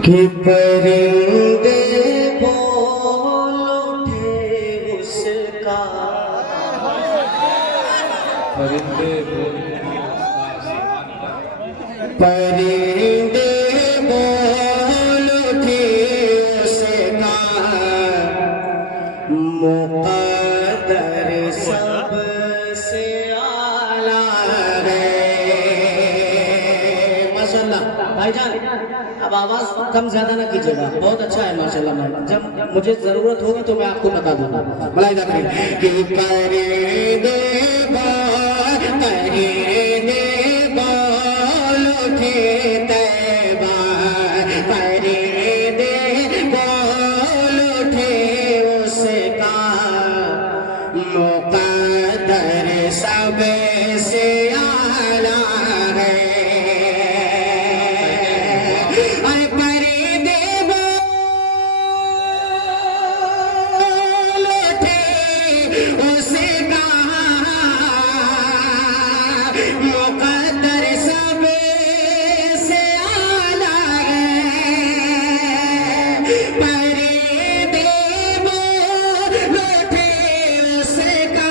कि परिंदे बोल उठे उसका, परिंदे परिंदे बोल उठे उसका, मुक़द्दर सबसे आला है। माशाअल्लाह भाईजान, अब आवाज कम ज्यादा ना कीजिएगा, बहुत अच्छा है माशाल्लाह। मैं जब मुझे जरूरत होगी तो मैं आपको बता दूंगा। मलाइका कि परिंदे बोल उठे तैबा, परिंदे बोल उठे उसका, मुक़द्दर सबसे आला है। अरे परिंदे बोल उठे उसका, मुक़द्दर सबसे आला है। परिंदे बोल उठे उसका,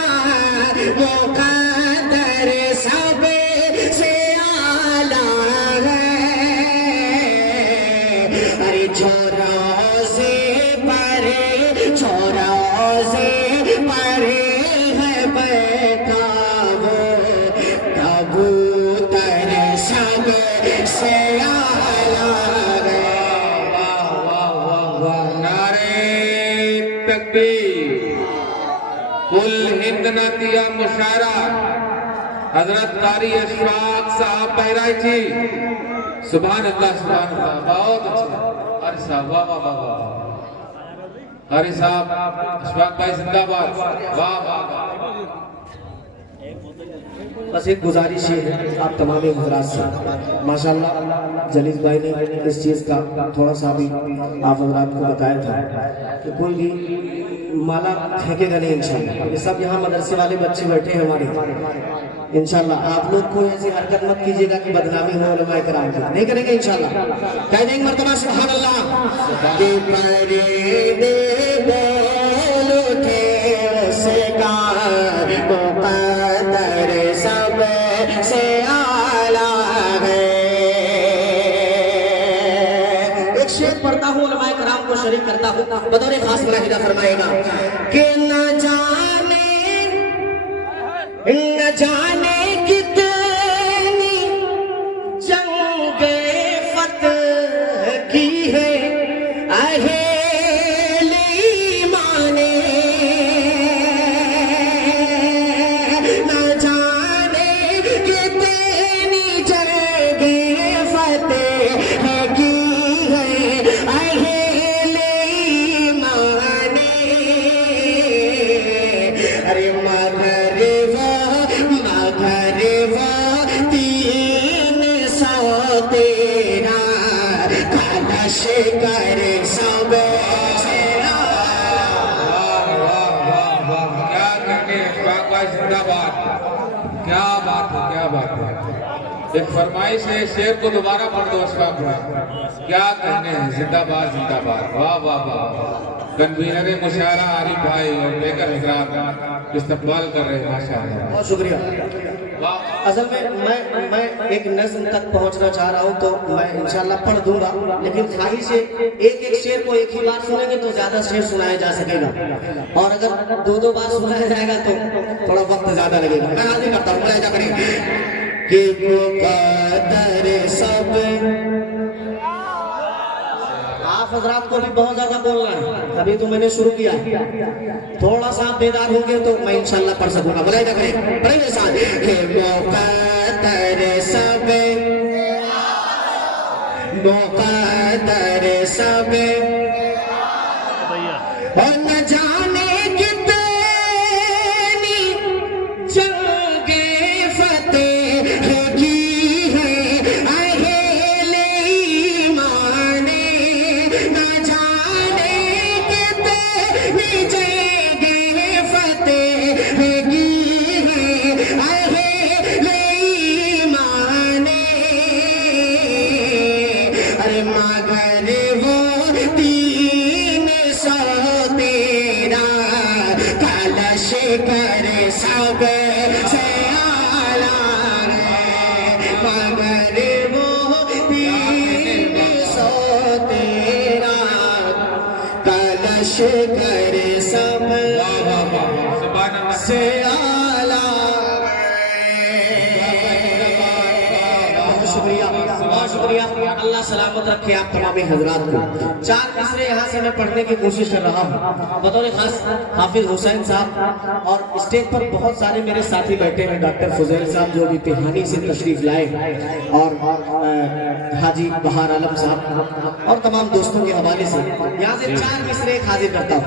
मुक़द्दर सबसे आला है। अरे छोरोज़े परे है बैठा वो कबूतर सबसे आला है। नारे तकबीर। कुल हिंद न दिया मुशारा हजरत कारी अशफाक साहब बहराइची। सुभान अल्लाह सुभान अल्लाह, बहुत अच्छे। अरे साहब वाह वाह वाह वाह, अरे साहब अशफाक भाई जिंदाबाद, वाह वाह वाह। बस एक गुजारिश ये है आप तमाम हजरात से, माशाल्लाह जलीस भाई ने इस चीज़ का थोड़ा सा भी आप हजरात को बताया था कि कोई भी माला फेंकेगा नहीं इंशाल्लाह। ये सब यहाँ मदरसे वाले बच्चे बैठे हैं हमारे, इंशाल्लाह आप लोग को ऐसी हरकत मत कीजिएगा कि बदनामी हो उलमाए कराम की, नहीं करेंगे इंशाल्लाह। कह देंगे मर्तबा सुभान अल्लाह। कि परिंदे बोल उठे उसका, मुक़द्दर सबसे आला है। एक शेर पढ़ता हूँ, उलमाए कराम को शरीक करता हूँ, बतौर खास मुलाहिदा फरमाएगा कि न जाने कितनी जंगे फतह की है अहेली माने, न जाने कितनी जंगे फतह की है अहेली माने। अरे तेरा कलश कर सब क्या कहने अशफाक भाई जिंदाबाद, क्या बात है, क्या बात है। एक फरमाइश है, शेर को दोबारा पढ़ दो अशफाक भाई, क्या कहने हैं, जिंदाबाद जिंदाबाद, वाह वाह वाह। कन्वीनर मुशारा आरिफ भाई और बेकर हजरात इस्तकबाल कर रहे हैं, माशाअल्लाह, बहुत शुक्रिया। असल में मैं एक नज़्म तक पहुंचना चाह रहा हूं, तो मैं इंशाल्लाह पढ़ दूंगा, लेकिन ख्वाहिश है एक शेर को एक ही बार सुनेंगे तो ज्यादा शेर सुनाया जा सकेगा, और अगर दो बार सुनाया जाएगा तो थोड़ा वक्त ज्यादा लगेगा। मैं हाजिर करता हूँ, मुलाहिदा करें कि मुक़द्दर सब। आप हजरात को भी बहुत ज्यादा बोलना है, अभी तो मैंने शुरू किया, थोड़ा सा बेदार होंगे तो मैं इंशाल्लाह पढ़ सकूंगा। मुलाहिदा करें, पढ़ेंगे साथ। मुक़द्दर सब, मुक़द्दर सब, और न जाने कितनी जंगे फतेह की है अहेली माने, न जाने कितनी जंगे फतेह की है अहेली माने। अरे मगर वो 300 तेरा कलश करे सब से आला है, मगर वो 300 तेरा कलश करे सब से आला। बहुत शुक्रिया, बहुत शुक्रिया। अल्लाह सलामत रखे आप तमाम हजरात को। 4 मिसरे यहाँ से मैं पढ़ने की कोशिश कर रहा हूँ बतौर खास हाफिज हुसैन साहब, और स्टेज पर बहुत सारे मेरे साथी बैठे हैं, डॉक्टर फुजैल साहब जो भी तिहानी से तशरीफ लाए, और हाजी बहार आलम साहब, और तमाम दोस्तों के हवाले से यहाँ से 4 मिसरे हाजिर करता हूँ।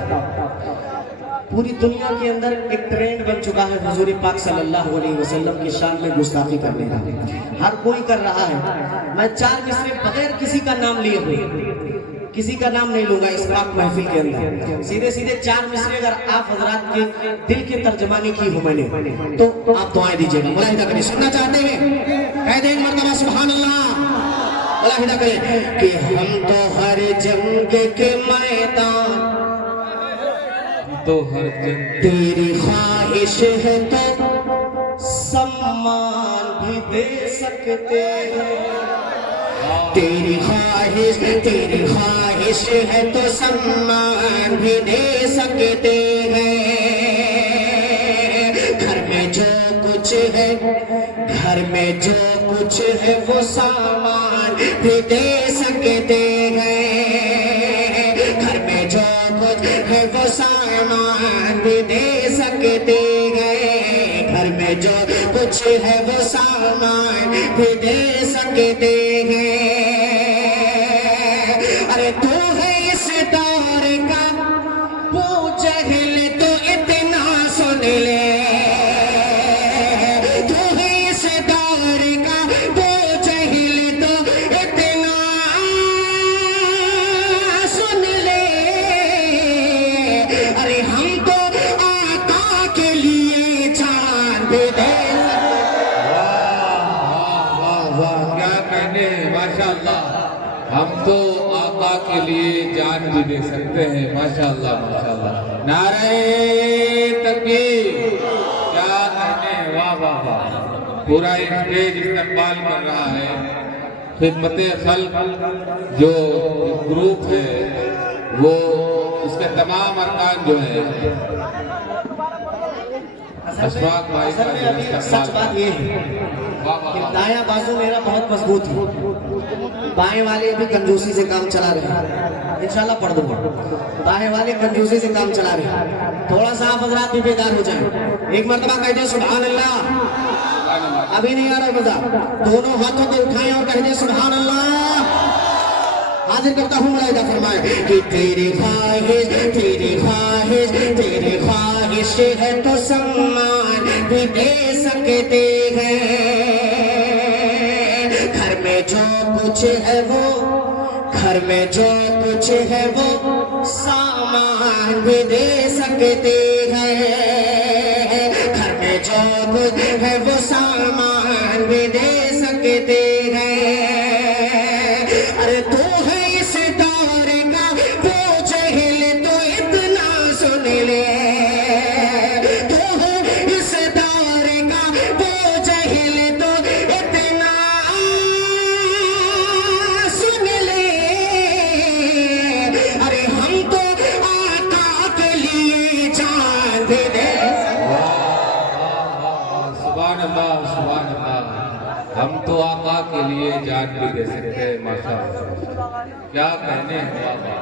पूरी दुनिया के अंदर एक ट्रेंड बन चुका है हुजूर पाक सल्लल्लाहु अलैहि वसल्लम की शान में गुस्ताखी करने का, हर कोई कर रहा है। मैं 4 मिसरे बगैर किसी का नाम लिए हुए किसी का नाम नहीं लूंगा इस पाक महफिल के अंदर, सीधे सीधे 4 मिसरे अगर आप हजरात के दिल की तर्जमानी की हो मैंने, तो आप दुआएं दीजिएगा। मुलाहिदा करें, सुनना चाहते हैं कह दें मर्तबा सुभान अल्लाह। मुलाहिदा करें कि हम तो हर जंग के मैदान, तो हर जंग तेरी ख्वाहिश है तो सम्मान भी दे सकते हैं, तेरी ख्वाहिश है तो सम्मान भी दे सकते हैं। घर में जो कुछ है वो सामान भी दे सकते हैं, घर में जो कुछ है वो सामान भी दे सकते हैं, घर में जो कुछ है वो सामान भी दे सकते हैं। अरे तू है इस दौर का वो जहल तो इतना सुन ले, तू है इस दौर का वो जहल तो इतना सुन ले। अरे हम तो आका के लिए जान भी दे, क्या कहने, माशाअल्लाह। हम तो आका के लिए जान भी दे सकते हैं, माशाअल्लाह माशाअल्लाह। नारे तकबीर, क्या कहने, वाह वाह वाह। पूरा स्टेज इस्तेमाल कर रहा है। खिदमत खल्क जो ग्रुप है वो उसके तमाम अरकान जो है अशफाक भाई का जो अभी सच बात ये है कि दायां बाजू मेरा बहुत मजबूत है, बाएं वाले अभी कंजूसी से काम चला रहे हैं, इंशाल्लाह पढ़ दूंगा। बाएं वाले कंजूसी से काम चला रहे हैं, थोड़ा सा आप हजरात भी बेकार हो जाए। एक मरतबा कह दे सुभान अल्लाह, अभी नहीं आ रहा मजा, दोनों हाथों को उठाएं और कह दे सुभान अल्लाह। हाजिर करता हूँ, मुलाहिदा फरमाए कि तेरी ख्वाहिश है तो सम्मान भी दे सकते हैं, घर में जो कुछ है वो सामान भी दे सकते हैं, घर में जो कुछ है वो सामान भी दे सकते हैं। अरे तू है इस दौर का वो जहल तो इतना सुन ले, तू है इस दौर का वो जहल तो इतना सुन ले। अरे हम तो आका के लिए जान दे दे। सुभान अल्लाह सुभान अल्लाह। हम तो आका के लिए जान भी दे सकते हैं, माशाअल्लाह। क्या कहने हैं,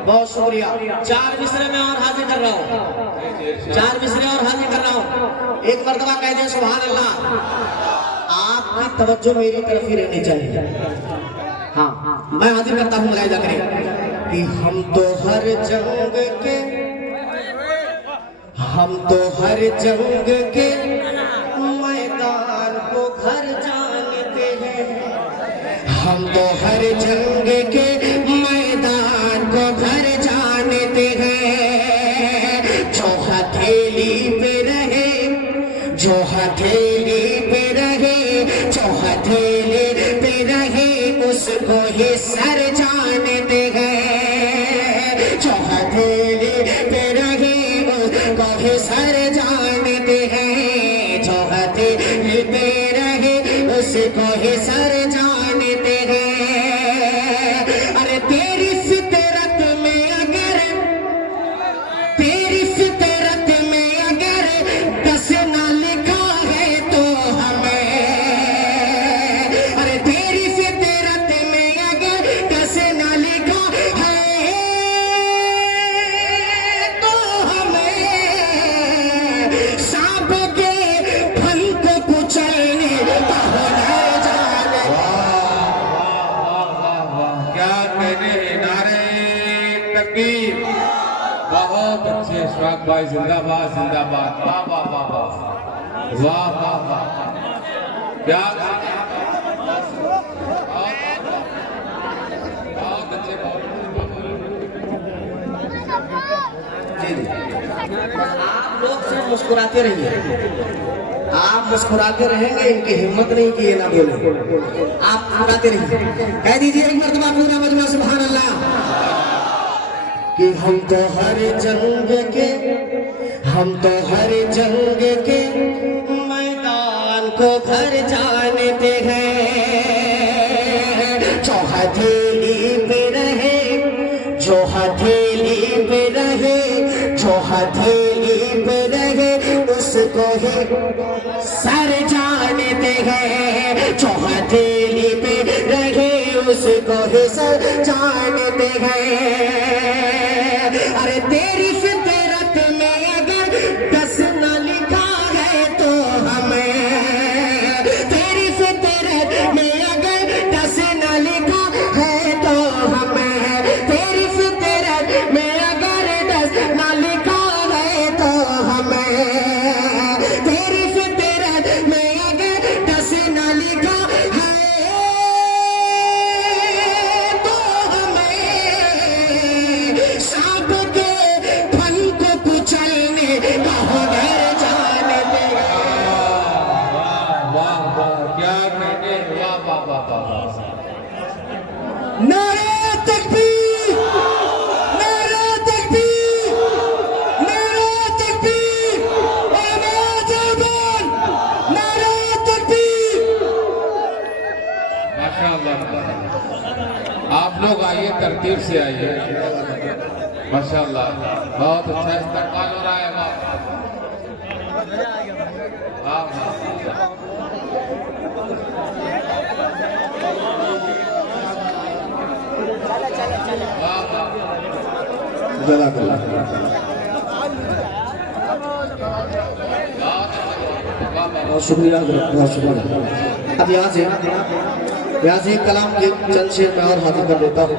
बहुत शुक्रिया। 4 मिसरे में और हाजिर कर रहा हूँ, 4 मिसरे और हाजिर कर रहा हूँ। एक मर्तबा कह दे सुभान अल्लाह। आपकी तवज्जो मेरी तरफ ही रहनी चाहिए। हाँ, मैं हाजिर करता हूँ, मुलाहिदा करें कि हम तो हर जंग के मैदान को घर जानते हैं, हम तो हर जंग के मैदान को घर जानते हैं। जो हथेली पे रहे उसको ही सर जानते तकबीर। बहुत अच्छे अशफाक भाई, जिंदाबाद जिंदाबाद। वाह वाह वाह वाह वाह वाह वाह, क्या बहुत अच्छे, जी जी। आप लोग सिर्फ मुस्कुराते रहिए, आप मुस्कुराते रहेंगे, इनकी हिम्मत नहीं कि ये ना बोले। आप मुस्कुराते रहिए, कह दीजिए एक मर्तबा पूरा मजमा सुभान अल्लाह। कि हम तो हर जंग के, हम तो हर जंग के मैदान को घर जानते हैं। जो हथेली पे रहे, जो हथेली पे रहे, जो हथेली पे रहे, उसको ही सर जानते हैं। जो हथेली पे रहे, उसको ही सर जानते हैं। अरे तेरी फितरत में अगर 10 न लिखा है तो हमें, तेरी फितरत में अगर 10 न लिखा है तो हमें, तेरी फितरत में अगर 10 न लिखा है तो हमें, तेरी फितरत में अगर 10 न लिखा है तो हमें सांप के फन को कुचलने का हुनर जानते हैं। वाह वाह, क्या कहने, वाह वाह वाह वाह। नारे तकबीर, नारे तकबीर, नारे तकबीर, आवाज़ बुलंद, नारे तकबीर। माशाअल्लाह, आप लोग आइए, तरतीब से आइए। माशाअल्लाह, बहुत अच्छा इस्तेमाल हो रहा है। वाह वाह, वाह वाह, बहुत शुक्रिया, बहुत शुक्रिया। अब यहाँ से एक कलाम के चंद शेर मैं और हाजिर कर देता हूँ।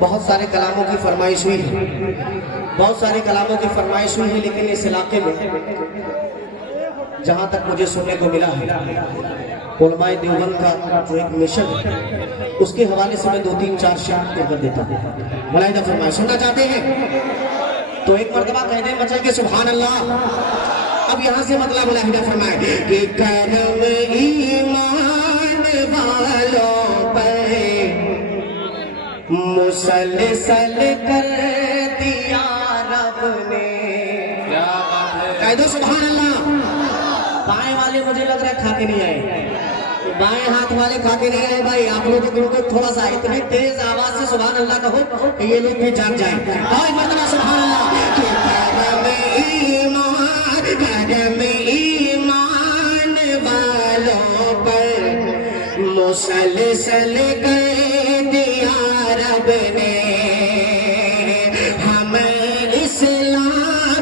बहुत सारे कलामों की फरमाइश हुई है, बहुत सारे कलामों की फरमाइश हुई है, लेकिन इस इलाके में जहाँ तक मुझे सुनने को मिला है, उलमाए देवबंद का जो एक मिशन है, उसके हवाले से मैं 2-3-4 शेर कर देता हूँ। मुलाहिदा फरमाइश सुनना चाहते हैं तो एक मर्तबा कह दें मचल के सुभान अल्लाह। अब यहाँ से मतलब मुलाहिदा फरमाए कि करम ईमान वालों पर मुसलसल कर दिया रब ने। क्या बात है। कह दो सुभान अल्लाह। बाएं वाले मुझे लग रहा है खा के नहीं आए, बाएं हाथ वाले खा के नहीं आए भाई। आप लोगों को थोड़ा सा इतनी तेज आवाज से सुभान अल्लाह कहो कि ये लोग भी जाग जाए। और एक मर्तबा सुभान अल्लाह। कि करम ईमान, करम ईमान वालों पर मुसलसल कर दिया रब ने। हमें इस्लाम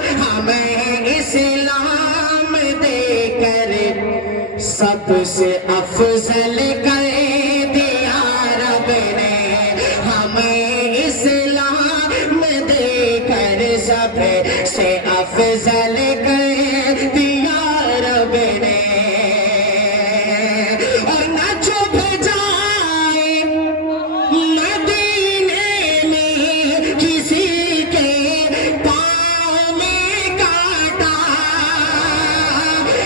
देकर सबसे अफजल कर दिया रब ने। हमें इस्लाम देकर सबसे अफजल कर दिया रब ने। और न चुभ जाए मदीने में किसी के पाँव में कांटा,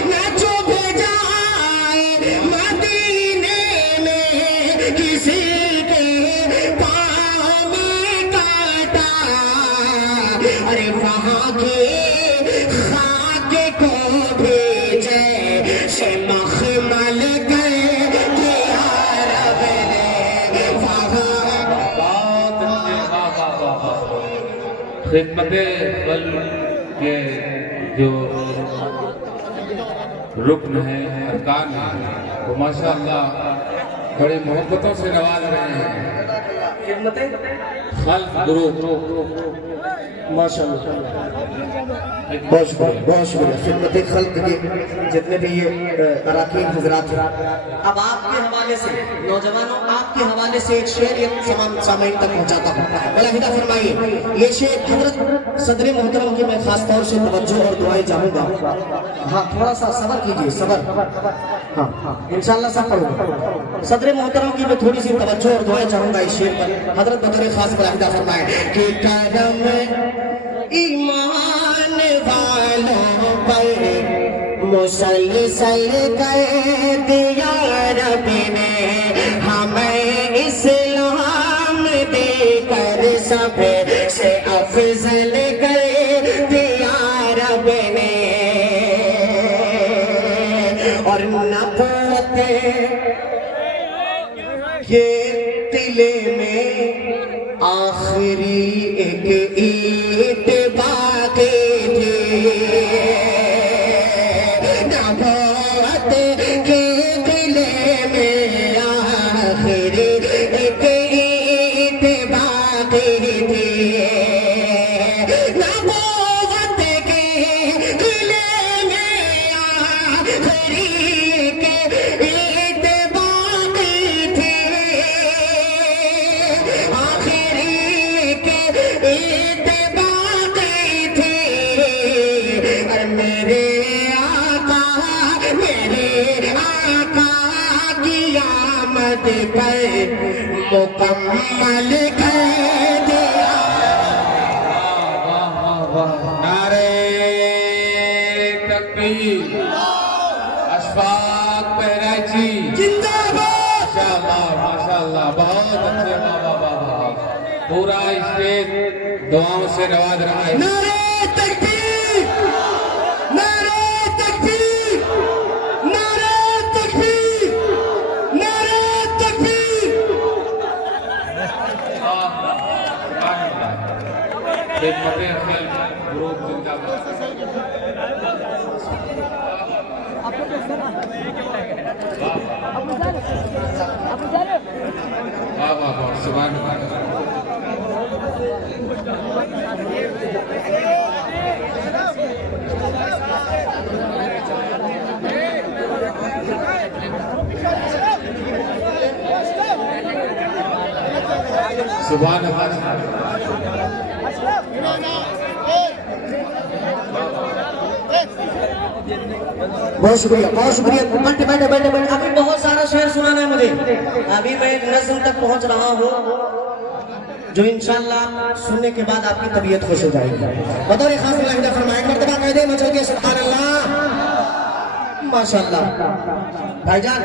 न चुभ जाए मदीने में किसी के पाँव में कांटा। अरे वहाँ के खाक को भी जैसे मखमल कर दिया रब ने। वहाँ बहुत अच्छे, वाह वाह वाह वाह। खिदमते बल के जो रुकन है, अरकान है, वो माशाअल्लाह बड़ी मोहब्बतों से नवाज रहे हैं। खिदमत खल्फ ग्रुप माशाल्लाह, बहुत शुक्रिया, बहुत शुक्रिया। खिदमत खल्क के जितने भी ये अराकीन हजरात हैं, अब आपके हवाले से नौजवानों, आपके हवाले से एक शेर एक तमाम सामाइन तक पहुंचाता हूँ। मलाहिदा फरमाइए, ये शेर हजरत सदर मोहतरम की मैं खास तौर से तवज्जो और दुआएं चाहूंगा। हाँ, थोड़ा सा सबर कीजिए, सबर। हाँ, इंशाल्लाह सब पढ़ूंगा। सदर मोहतरम की मैं थोड़ी सी तवज्जो और दुआएं चाहूंगा इस शेर पर। हजरत बतौर खास मलाहिदा फरमाए कि करम ईमान वालों पर मुसलसल कर दिया रब ने, हमें इस्लाम देकर सब से अफजल कर दिया रब ने, और नबूवत के तिले में आखिरी एक ईद बाकी थी, नबूवत के दिले में आखिरी एक ईद बाकी थी, नबूवत के दिले में आखिरी एक ईद बाकी थी, आखिरी एक ईद बाकी थी, और मेरे आका की आमद पर मुकम्मल कर दिया। नारे तकबीर, अशफाक बहराइची जिंदाबाद। माशाल्लाह, माशाल्लाह, बहुत अच्छे, वाह वाह वाह वाह। पूरा स्टेज दुआओं से नवाज रहा है। नारे तकबीर, नारे तकबीर, नारे तकबीर, नारे तकबीर। खिदमत खल्क ग्रुप जिंदाबाद। वाह वाह वाह, सुभान अल्लाह। सुभान अल्लाह। बहुत शुक्रिया, बहुत शुक्रिया। बैठे बैठे बैठे बैठे, अभी बहुत सारा शेर सुनाना है मुझे। अभी मैं एक नज़्म तक पहुंच रहा हूँ जो इंशाल्लाह सुनने के बाद आपकी तबीयत खुश हो जाएगी। बतौर खास मलाहिदा फरमाए, एक मर्तबा कह दे मचल के सुभान अल्लाह, माशाल्लाह। भाईजान,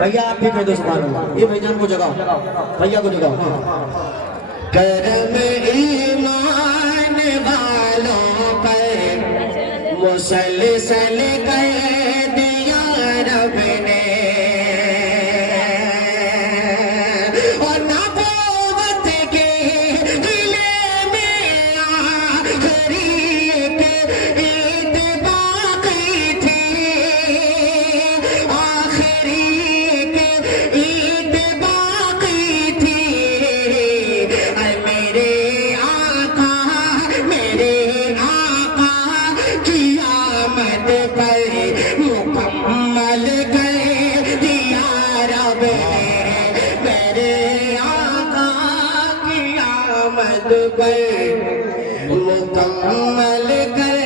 भैया आप भी कह दो सुभान अल्लाह। ये भाईजान को जगाओ, भैया को जगाओ। करम ईमान वालों पर मुसलसल कर दिया रब ने, और नबूवत के दिले में आखिरी एक ईद बाकी थी, आखिरी एक ईद बाकी थी, और मेरे आका की आमद पर मुकम्मल कर दिया रब ने, मेरे आका की आमद पर मुकम्मल कर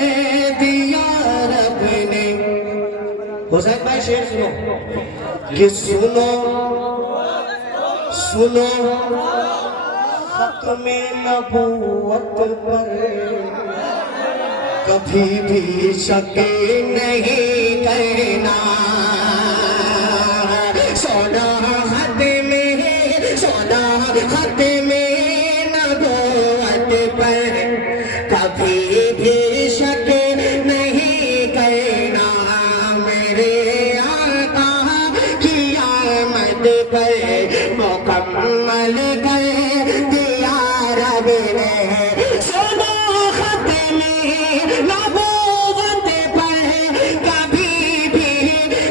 दिया रब ने। हुसैन भाई शेर सुनो कि सुनो सुनो खत्मे नबूवत पर कभी भी शक नहीं करना, सोना खत में नबूवत पर कभी भी शक नहीं करना, मेरे आका की आमद पर मुकम्मल कर दिया रब ने, सोना खत में नबूवत पर कभी भी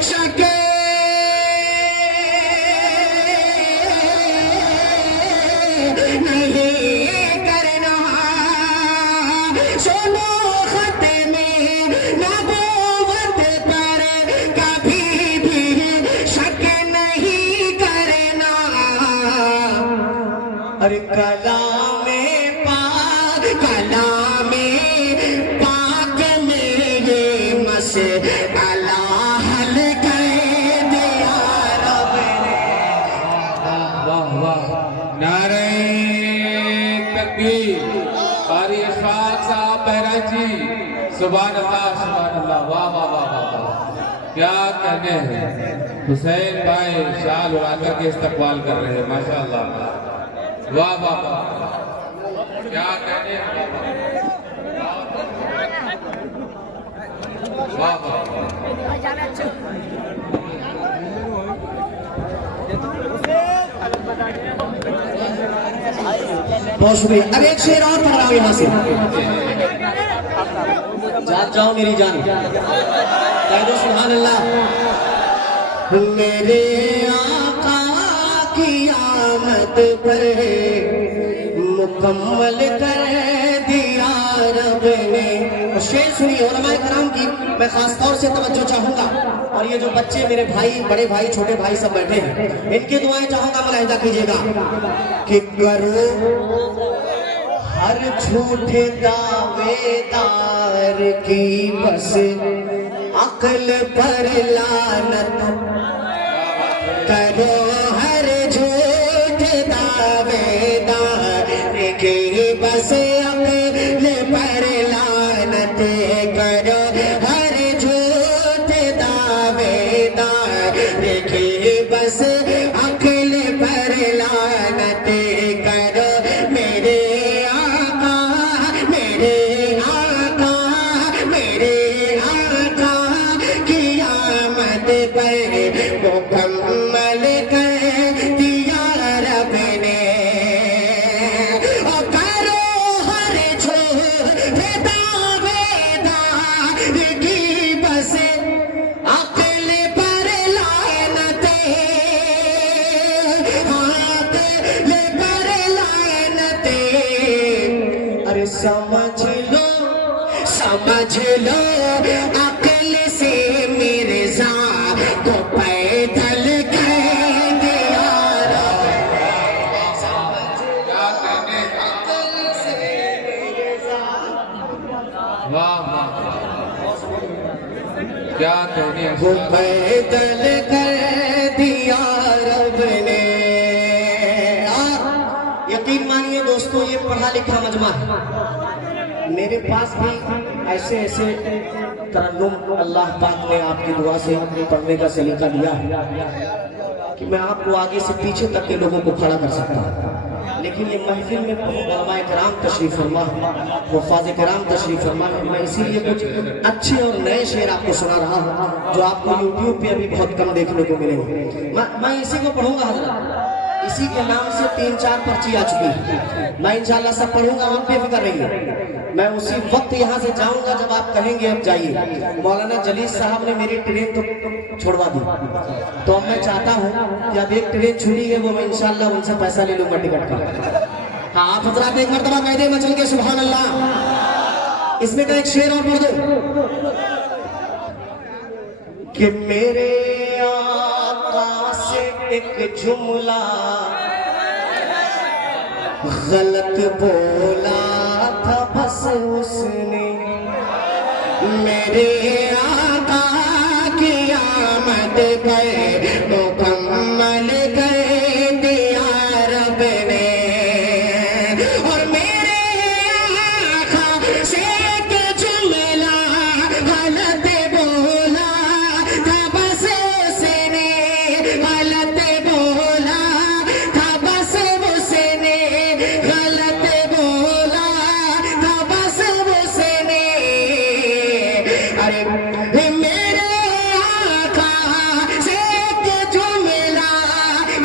शक नहीं करना, सुनो खत में नबूवत पर कभी भी शक नहीं करना। अरे कलामे पाक में ये मसला हल कर दिया रब ने। वाह वाह, नारे तकबीर। कारी अशफाक साहब बहराइच जी, सुभान अल्लाह, वाह वाह वाह वाह वाह, क्या कहने हैं। हुसैन भाई शाल उड़ाकर के इस्तकबाल कर रहे हैं, माशाअल्लाह, वाह वाह वाह, क्या कहने हैं, वाह वाह। बहुत शुक्रिया। अब एक शेर और पढ़ रहा हूं यहां से, जाग जाओ मेरी जान, कह दो सुभान अल्लाह। मेरे आका की आमद पर मुकम्मल कर दिया रब ने। शेर सुनिए उलमाए कराम की, मैं खास तौर से तवज्जो चाहूंगा, और ये जो बच्चे मेरे भाई, बड़े भाई, छोटे भाई सब बैठे हैं, इनकी दुआएं चाहूंगा, मुलाहिजा कीजिएगा कि करो हर झूठे दावेदार की बस अक्ल पर लानत, करो हर झूठे दावेदार की बस अक्ल पर लानत, करो हर झूठे दावेदार की बस अक्ल पर लानत, करो मेरे मुकम्मल कर दिया रब ने। और करो हर झूठे दावेदार की बस अक्ल पर लानत, अक्ल पर लानत। अरे समझ लो अक्ल से मिर्जा को पैदल कर दिया रब ने। क्या कहने, अक्ल से मिर्जा, वाह वाह, क्या कहने, को पैदल कर दिया रब ने। और यकीन मानिए दोस्तों, ये पढ़ा लिखा मजमा है। मेरे पास भी ऐसे तरन्नुम अल्लाह पाक ने आपकी दुआ से पढ़ने का सलीका दिया है कि मैं आपको आगे से पीछे तक के लोगों को खड़ा कर सकता हूँ, लेकिन ये महफिल में उलमाए कराम तशरीफ फरमा, हुफ़ाज़ कराम तशरीफ फरमा है। मैं इसीलिए कुछ अच्छे और नए शेर आपको सुना रहा हूँ जो आपको यूट्यूब पे अभी बहुत कम देखने को मिलेंगे। मैं इसी को पढ़ूंगा हज़रत, इसी के नाम से 3-4 पर्ची आ चुकी है, मैं इंशाल्लाह सब पढ़ूंगा, आप बेफिक्र रहिए। मैं उसी वक्त यहाँ से जाऊंगा जब आप कहेंगे अब जाइए। मौलाना जलील साहब ने मेरी ट्रेन तो छुड़वा दी, तो अब मैं चाहता हूँ कि अब एक ट्रेन छुड़ी है, वो मैं इंशाल्लाह उनसे पैसा ले लूंगा टिकट का। हाँ आप हजरात एक मरतबा कह दे मचल के सुभान अल्लाह। इसमें का एक शेर और पढ़ दो कि मेरे आका से एक जुमला गलत बोला था बस उसने, मेरे आका की आमद पर मुकम्मल कर दिया रब ने। और मेरे आका से एक जुमला गलत बोला था बस उसने, गलत बोला था बस उसने, गलत बोला था बस उसने। अरे मेरे आका से एक जुमला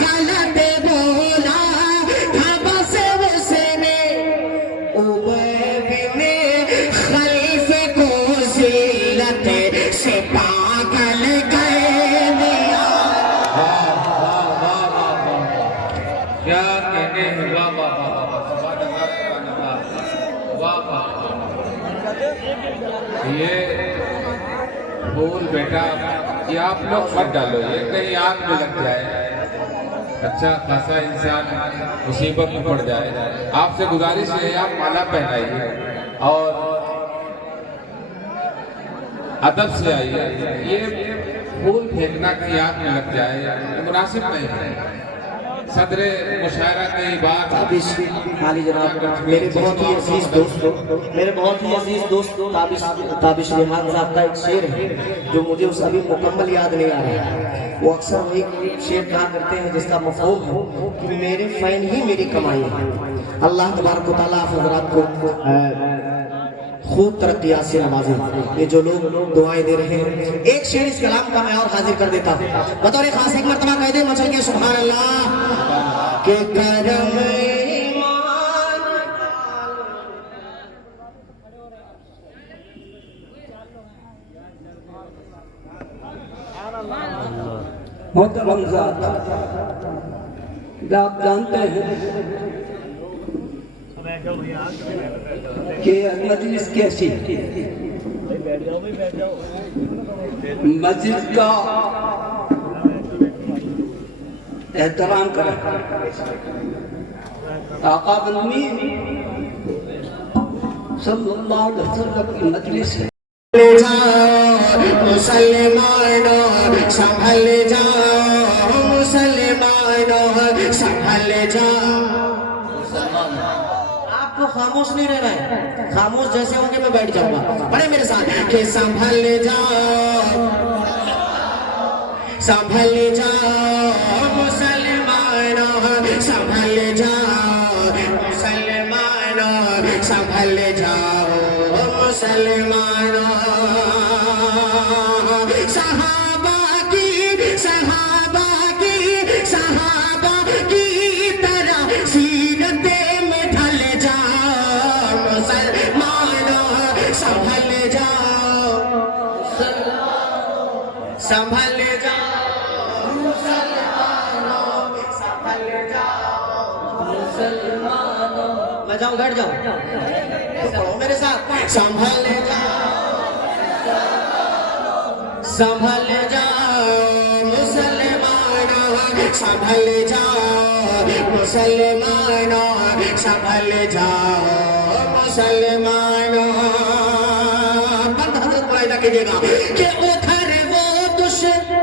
गलत बोला था बस उसने, ये फूल बेटा ये आप लोग मत डालो, ये कहीं आग में लग जाए, अच्छा खासा इंसान मुसीबत में पड़ जाए। आपसे गुजारिश है आप माला पहनाइए और अदब से आइए। ये फूल फेंकना कहीं आग में लग जाए ये मुनासिब नहीं है। सदरे मुशायरा की बात हाली जनाब मेरे बहुत ही अजीज दोस्त ताबिश रिहान साहब का एक शेर है जो मुझे उस अभी मुकम्मल याद नहीं आ रहा है। वो अक्सर वो एक शेर कहा करते हैं जिसका मफहूम है कि मेरे फैन ही मेरी कमाई है। अल्लाह तबारक व तआला आप हज़रात को खूब तरक्कियात से नवाजे। ये जो लोग दुआएं दे रहे हैं, एक शेर इस कलाम का मैं और हाजिर कर देता हूँ बतौर खास। एक मरतबा कह दे मचल के सुभान अल्लाह के करम मोहतरम आप जानते हैं कि मजलिस कैसी मस्जिद का एहतराम करें। आका बंदी सल्लल्लाहु अलैहि वसल्लम की मजलिस है। मुसलमानों संभल जाओ, मुसलमानों संभल जाओ। आपको खामोश नहीं रहना है, खामोश जैसे होंगे मैं बैठ जाऊंगा। पढ़े मेरे साथ कि संभल जाओ, संभल जाओ मुसलमानों, संभल जाओ मुसलमानों, संभल जाओ मुसलमानों। सहाबा की तरह सीरते में ढल जाओ मुसलमानों, संभल जाओ, संभल जाओ मुसलमानों, संभल जाओ मुसलमानों। मैं जाऊं बैठ जाऊं, पढ़ो मेरे साथ। संभल जाओ, संभल जाओ मुसलमानों, संभल जाओ मुसलमानों, संभल जाओ मुसलमानों। बंद हजरत मुलाहिजा कीजिएगा कि उधर वो दुश्मन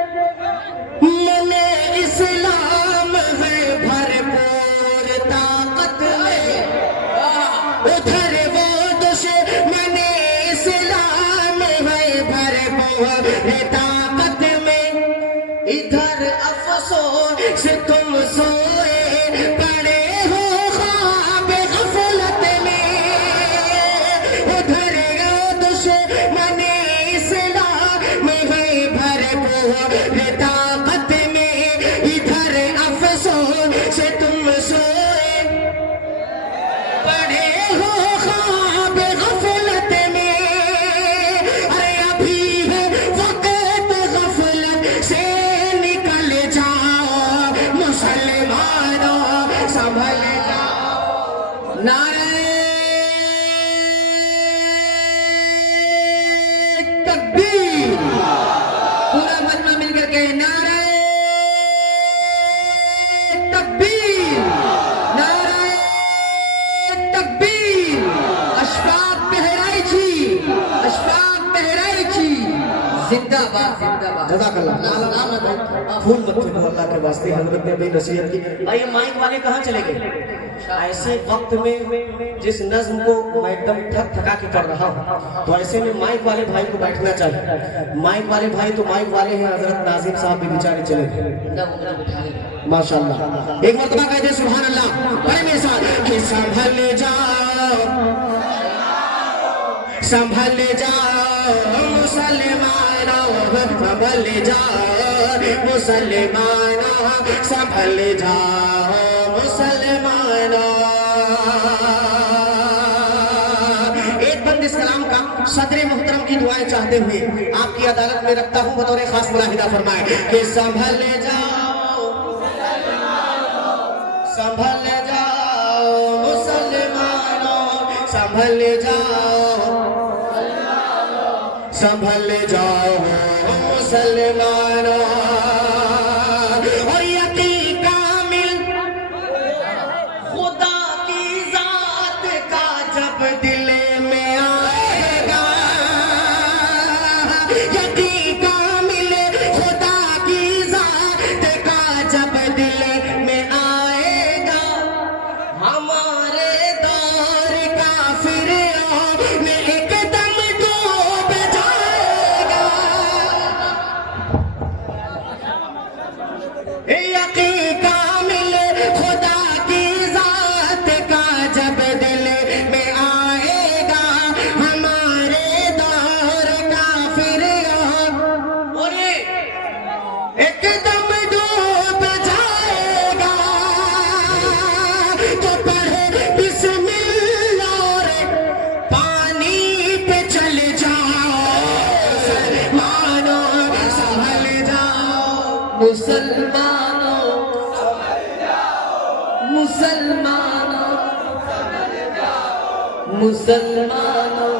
इस्लाम है भरपूर ताकत में, उधर वो दुश्मन इस्लाम है भरपूर ताकत में। इधर अफसोस तुम सोए पड़े हो ख्वाब गफलत में, उधर दुश्मन इस्लाम है भरपूर ताकत में। इधर अफसोस तुम सोए पड़े हो ख्वाब गफलत में। अरे अभी है वक्त गफलत से निकल जाओ मुसलमानों, संभल जाओ। नारे तकबीर, पूरा मजमा मिलकर के नारे तकबीर, नारे तकबीर। अशफाक बहराइची, अशफाक बहराइची जिंदाबाद, जिंदाबाद। जज़ाकल्लाह। फूल मत फेंको अल्लाह के वास्ते, हजरत ने भी नसीहत की। भाई ये माइक वाले कहाँ चले गए? ऐसे वक्त में जिस नज्म को मैं एकदम थक थका के कर रहा हूँ, तो ऐसे में माइक वाले भाई को बैठना चाहिए। माइक वाले भाई तो माइक वाले हैं, हजरत नाजिम साहब भी बेचारे चले गए माशाल्लाह। एक मरतबा कह दे सुभान अल्लाह, बड़े मेरे साथ कि संभल जाओ, संभल जाओ मुसलमानों, संभल जाओ मुसलमानों, संभल जाओ मुसलमानों। एक बंद इस कलाम का सदर मोहतरम की दुआएं चाहते हुए आपकी अदालत में रखता हूँ बतौर खास मुलाहिदा फरमाए कि संभल जाओ, संभल जाओ मुसलमानों, संभल जाओ संभल जाओ मुसलमानों, और यकीन कामिल खुदा की जात का जब दिल में आएगा, यकीन कामिल खुदा की जात का जब दिल में आएगा, हमारे दौर का फिर में एकदम डूब जाएगा। यकीन कामिल खुदा की जात का जब दिल में आएगा, हमारे दौर का फिर और एकदम डूब जाएगा। तो पढ़े बिस्मिल्लाह और पानी पे चल जाओ, मुसलमानों संभल जाओ, मुसलमानों मुसलमानों मुसलमानों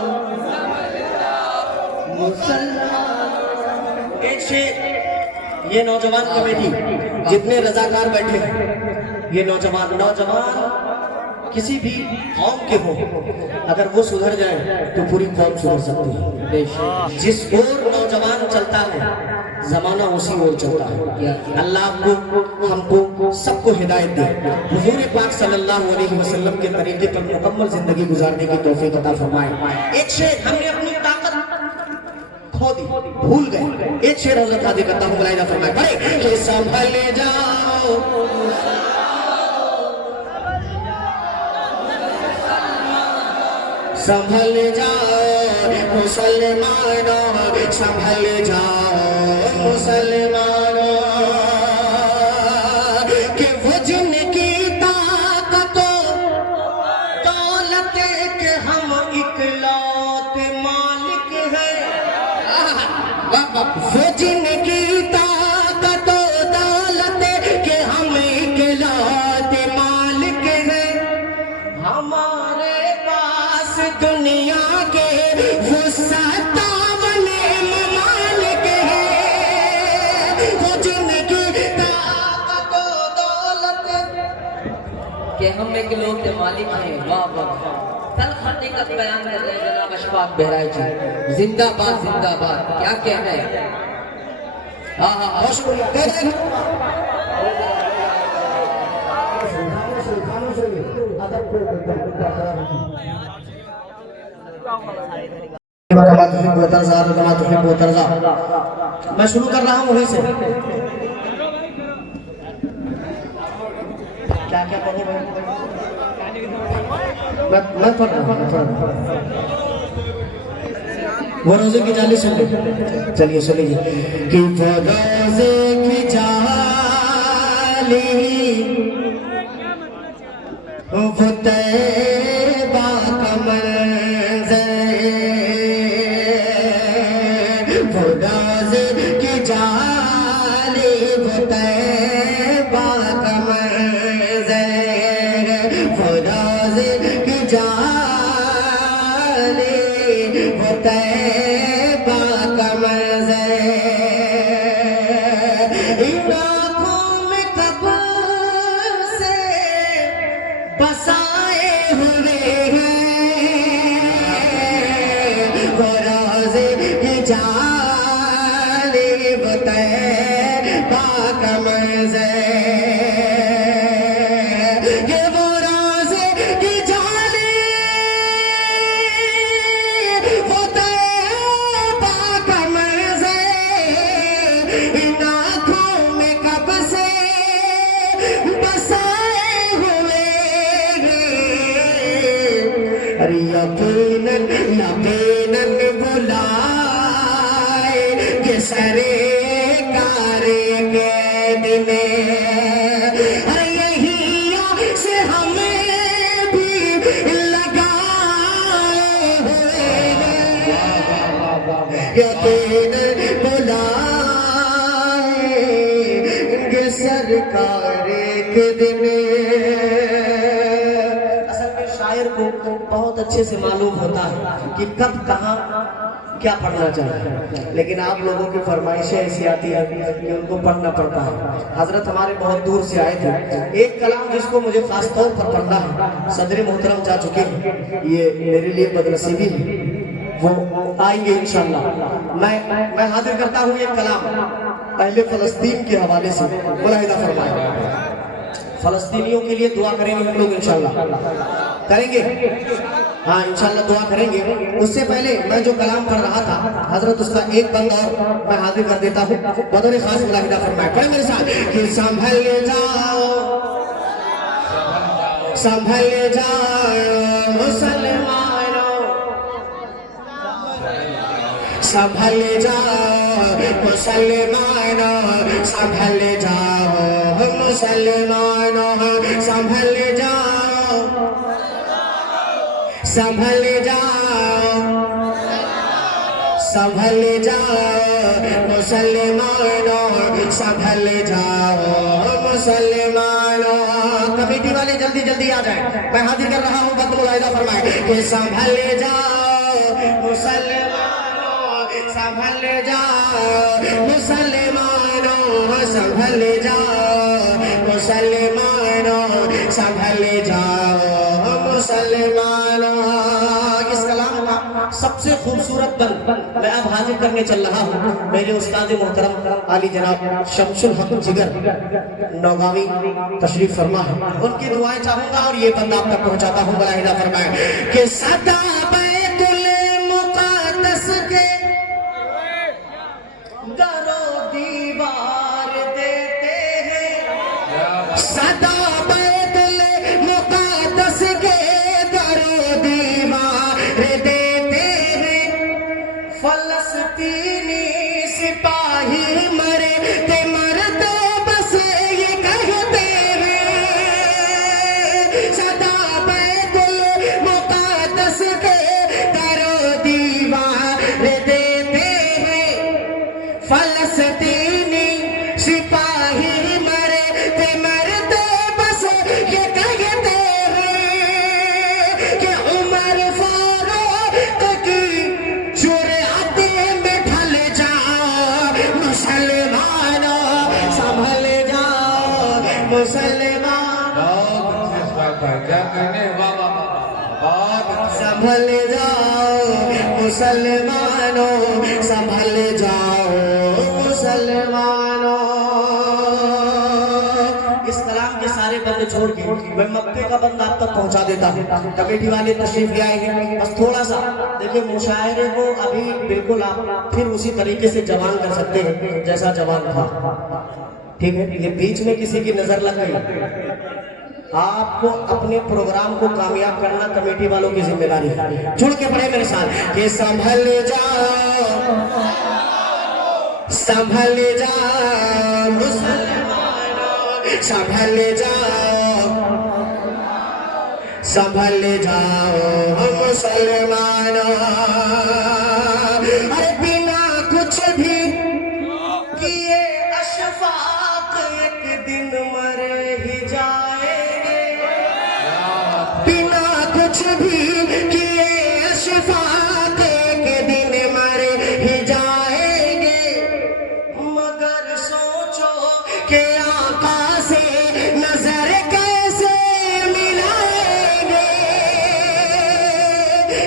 मुसलमानों। एक शेर, ये नौजवान कमेटी जितने रजाकार बैठे हैं, ये नौजवान किसी भी कौम के हो, अगर वो सुधर जाए तो पूरी कौम सुधर सकती है। जिस ओर नौजवान चलता है जमाना उसी ओर चलता है। अल्लाह आपको हमको सबको हिदायत दे, हुजूर पाक सल्लल्लाहु अलैहि वसल्लम के तरीके पर मुकम्मल जिंदगी गुजारने की तौफीक अता फरमाए। एक शेर, हमने अपनी ताकत खो दी, भूल गए। एक शेर हज़रत हादी करता हूँ, मुलाहिजा फरमाए, पढ़े कि संभल जाओ संभल जाओ मुसलमानों, संभल जाओ मुसलमानों, कि वो जिनकी ताकतों दौलत के हम इकलौते मालिक हैं, वो जिनकी ताकतों दौलत के हम इकलौते मालिक हैं, हमारे पास दुनिया के वो 57 ममालिक हैं, वो जिनकी ताकत और दौलत कि हम एक लोग के मालिक हैं। वाह वाह, तल हकीकत बयान कर रहे हैं जनाब अशफाक बहराई जी। जिंदाबाद जिंदाबाद, क्या कहना है। हाँ हाँ हाँ, मैं शुरू कर रहा हूँ वहीं से। क्या क्या पढ़े मैं पढ़ रहा हूँ। वो रोजे की जाली सुन ले, चलिए सुनिए कि वो रोजे की जाली वो तैबा का मंज़र, वो रोजे की जाली वो तैबा का मंज़र, वो रोजे की जाली वो तैबा का मंज़र, इन आँखों में कब से बसाए हुए हैं, वो रोज़े की जाली वो तैबा का मंज़र, ये वो रोज़े की जाली वो तैबा का मंज़र, इन आँखों में कब से बसाए हुए हैं, अरे यकीनन यकीनन बुलाए कि सरकार के दिन, अरे यही से हमें भी लगाए हुए हैं, यकीनन बुलाए सरकार के दिन। असल में शायर शायर को बहुत अच्छे से मालूम होता है कि कब कहाँ क्या पढ़ना चाहिए, लेकिन आप लोगों की फरमाइशें ऐसी आती है कि उनको पढ़ना पड़ता है। हजरत हमारे बहुत दूर से आए थे, एक कलाम जिसको मुझे खास तौर पर पढ़ना है, सदर मोहतरम जा चुके हैं, ये मेरे लिए बदनसीबी है, वो आएंगे इंशाल्लाह। मैं हाजिर करता हूँ एक कलाम पहले फलस्तीन के हवाले से, मुलाहिदा फरमाए। फलस्तीनियों के लिए दुआ करेंगे हम लोग इंशाल्लाह, करेंगे, हाँ इंशाल्लाह दुआ करेंगे। उससे पहले मैं जो कलाम पढ़ रहा था हजरत, उसका एक बंद और मैं हाजिर कर देता हूँ, बदौर खास मुलाहिदा फरमाए। पढ़े मेरे साथ कि संभल जाओ संभल जाओ मुसलमानों, संभल जाओ मुसलमानों, संभल जाओ मुसलमानों, संभल जाओ संभल जाओ संभल जाओ मुसलमानों, संभल जाओ मुसलमानों। कमेटी वाले जल्दी जल्दी आ जाए, मैं हाजिर कर रहा हूँ, वक्त मुलाहिदा फरमाए कि संभल जाओ मुसलमानों, संभल जाओ मुसलमानों, संभल जाओ मुसलमानों, संभल जाओ मुसलमानों। इस कलाम का सबसे खूबसूरत बंद मैं अब हाजिर करने चल रहा हूँ, मेरे उस्ताद मोहतरम आली जनाब शमसुल हक जिगर नौगावी तशरीफ फरमा है, उनकी दुआएं चाहूंगा और ये बंद आप तक पहुंचाता हूँ। मुलाहिदा फरमाए कि सदा बैतुल मुक़द्दस के दरो दीवार देते हैं, सदा बैतुल मुक़द्दस के दरो दीवार देते हैं, फलस्तीनी सिपाही मरे ते मरते बस ये कहते हैं, सदा बैतुल मुक़द्दस के दरो दीवार देते हैं, फलस्तीनी सिपाही मरे ते मरते बस ये कहते हैं कि उमर फारूक की जुर्अत में ढल जाओ मुसलमानों, संभल जाओ मुसलमानों, बहुत अच्छे से बात है, क्या कहने, वाह वाह वाह, बहुत अच्छा। संभल जाओ मुसलमानों, संभल जाओ मुसलमानों। इस कलाम के सारे बंद छोड़ के मैं मक्के का बंद आप तक पहुंचा देता हूँ। कमेटी वाले तशरीफ ले आए हैं, बस थोड़ा सा देखिए, मुशायरे को अभी बिल्कुल आप फिर उसी तरीके से जवान कर सकते हैं जैसा जवान था, ठीक है। ये बीच में किसी की नजर लग गई, आपको अपने प्रोग्राम को कामयाब करना कमेटी वालों की जिम्मेदारी है। जुड़ के पढ़े मेरे साथ कि संभल जाओ संभल जाओ मुसलमानों, संभल जाओ संभल जाओ मुसलमानों। अरे बिना कुछ भी किए अशफाक एक दिन मर ही जाएंगे, बिना कुछ भी किए अशफाक एक दिन मर ही जाएंगे, मगर सोचो कि आका से नजर कैसे मिलाएंगे,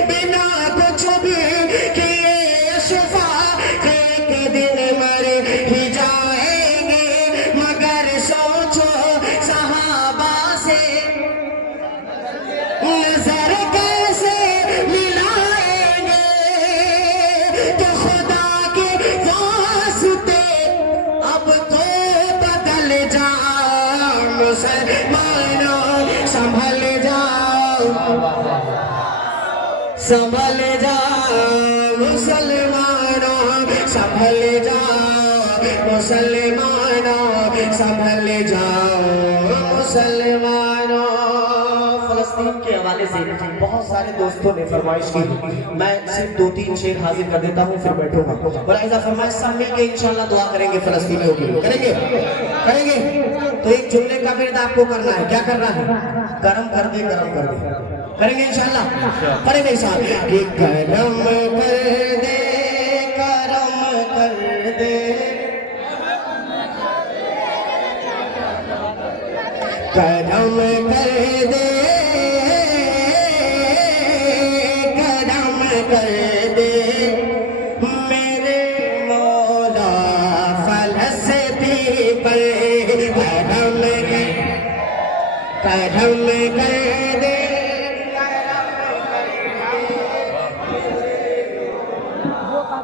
बिना कुछ भी किए अशफाक एक दिन मर ही जाएंगे, मगर सोचो सहाबा से नजर कैसे मिलाएंगे, तो खुदा के वास्ते अब तो बदल जाओ मुसलमानों, संभल जाओ संभल जाओ मुसलमानों, संभल जाओ मुसलमानों, संभल जाओ मुसलमानों। फलस्तीन के हवाले से बहुत सारे दोस्तों ने फरमाइश की, मैं सिर्फ 2-3 शेर हाजिर कर देता हूँ, फिर बैठूंगा। मुलाहिदा फरमाइश, सब मिलके इंशाल्लाह दुआ करेंगे फलस्तीनियों के लिए, करेंगे करेंगे। तो एक जुमले का विर्द आपको करना है, क्या करना है, करम कर दे करम कर दे, करेंगे इंशाल्लाह। पढ़ेंगे साहब कि करम कर दे, करम कर दे, करम कर दे, करम कर दे मेरे मौला फलसफी पर, करम कर दे,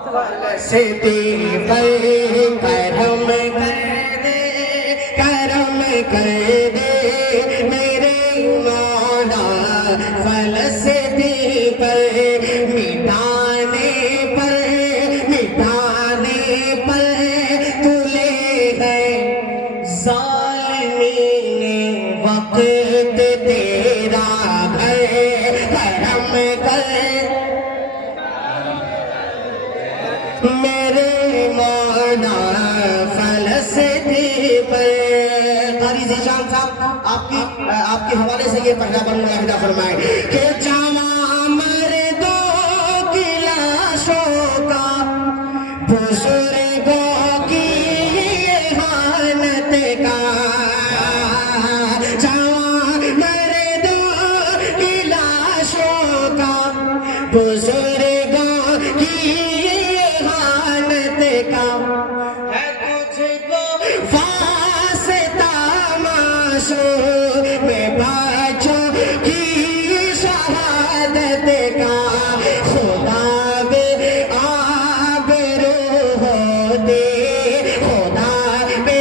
फलसफी पर करम कर दे, करम कर दे मेरे मौला फलसफी पर, मिटाने पर, मिटाने पर तुले है ज़ालिमीने वक्त तेरा है, करम कर मेरे मौला फलसफी पर। कारी ज़ीशान साहब आपके हवाले से ये पहला बन मुलाहिदा फरमाए कि जवां मर्दों की लाशों का बुजुर्गों की इहानत का, जवां मर्दों की लाशों का बुजुर्गों की इहानत का है तुझको वास्ता मासूम में बच्चों की शहादत का, खुदा बे आबरू हो दे, खुदा बे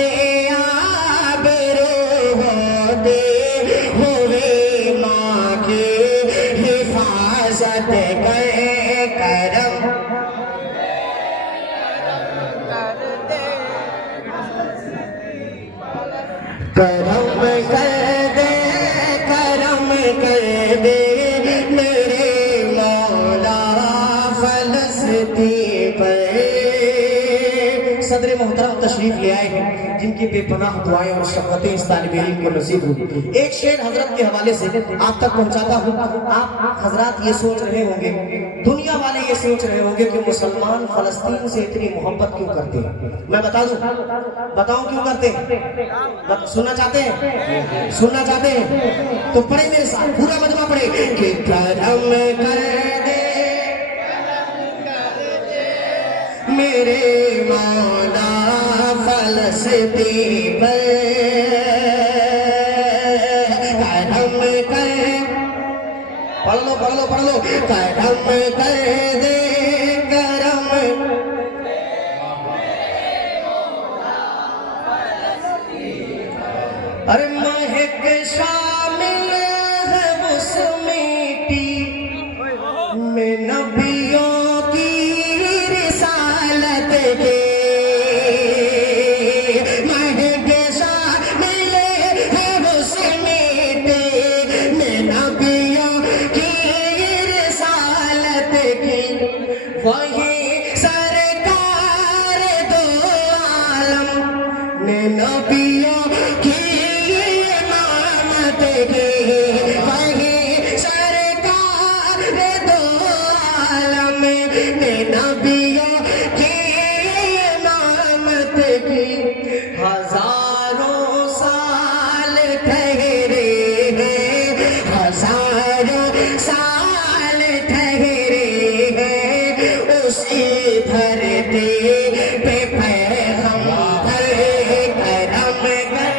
आबरू हो दे, हुए माँ की हिफाजत कर, करम करम कर दे, करम कर दे मेरे मौला फलसफी पर। सदर मोहतरम तशरीफ ले आए हैं जिनकी बेपनाह दुआएं और शफ़क़तें इस तालिब इल्म को नसीब हुई। एक शेर हजरत के हवाले से आप तक पहुंचाता हूँ। आप हजरात ये सोच रहे होंगे, दुनिया वाले ये सोच रहे होंगे कि मुसलमान फलस्तीन से इतनी मोहब्बत क्यों करते हैं। मैं बता दूं, बताऊं क्यों करते हैं? सुनना चाहते हैं? सुनना चाहते हैं तो पढ़े मेरे साथ, पूरा मजमा पढ़े कि करम कर दे मेरे मौला फलसफी पर, करम कर, पढ़ लो पढ़ लो पढ़ लो, करम कर दे, करम अरे महक शामिल है उस मिट्टी में नबियों की रिसालत के, महक शामिल है उस मिट्टी में नबियों की रिसालत की, वही सरकार दो आलम ने नबियों की वही सरकार दो आलम ने नबियों की इमामत की, हजारों साल ठहरे हैं, हजारों साल ठहरे हैं उसी धरती पे पैगंबर करम कर,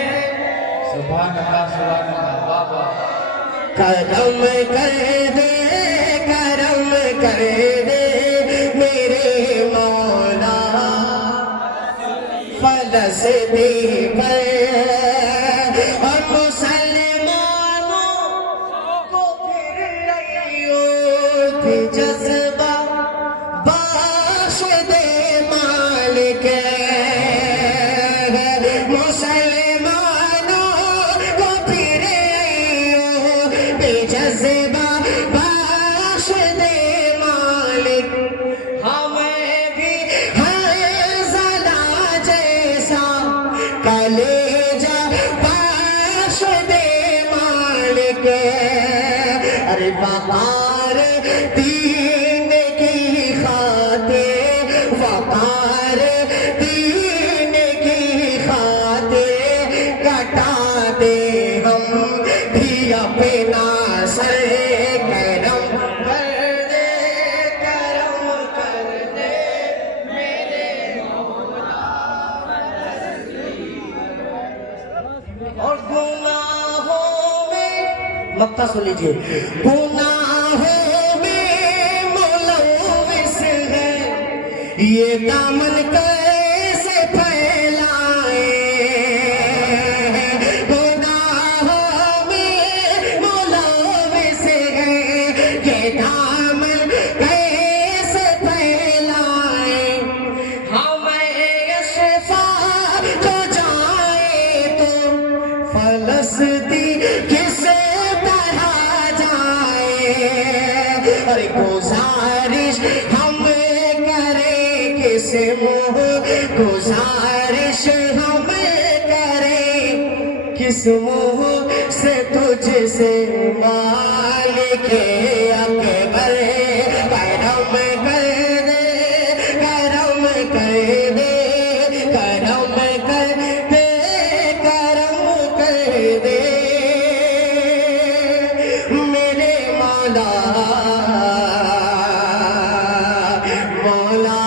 सुभान अल्लाह, सुभान अल्लाह, वाह वाह। करम कर दे, करम कर दे मेरे मौला फलसफी पर। और मुसलमानों को फिर अय्यूब जज्बा बख्श दे मालिक, मुसलमानों को फिर अय्यूब जज्बा बख्श दे मालिक, हमें भी हंज़ला जैसा कलेजा बख्श दे मालिक। अरे वकार दीन की खातिर, वकार दीन की खातिर कटा दे हम भी अपना सर, करम कर दे, करम कर दे मेरे और गुनाहों में मक्ता सुन लीजिए, गुनाहों में मुलव्विस है ये दामन कैसे फैलाए, गुनाहों में मुलव्विस है ये दामन कैसे फैलाए, हमें अशफाक हो जाए तो फलस्तीन किसे पढ़ा जाए, अरे गुजारिश हम करें किस मुँह, गुजारिश हम करें किस मुँह से तुझसे मालिक अकबर, करम कर दे, करम कर दे, करम कर दे, करम कर दे मेरे मौला, मौला,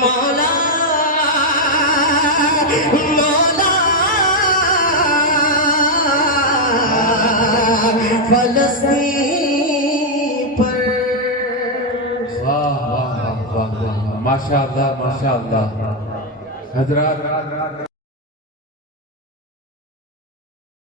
मौला, मौला, फलस्तीन पर। वाह वाह वाह वाह वाह, माशाअल्लाह माशाअल्लाह। हजरात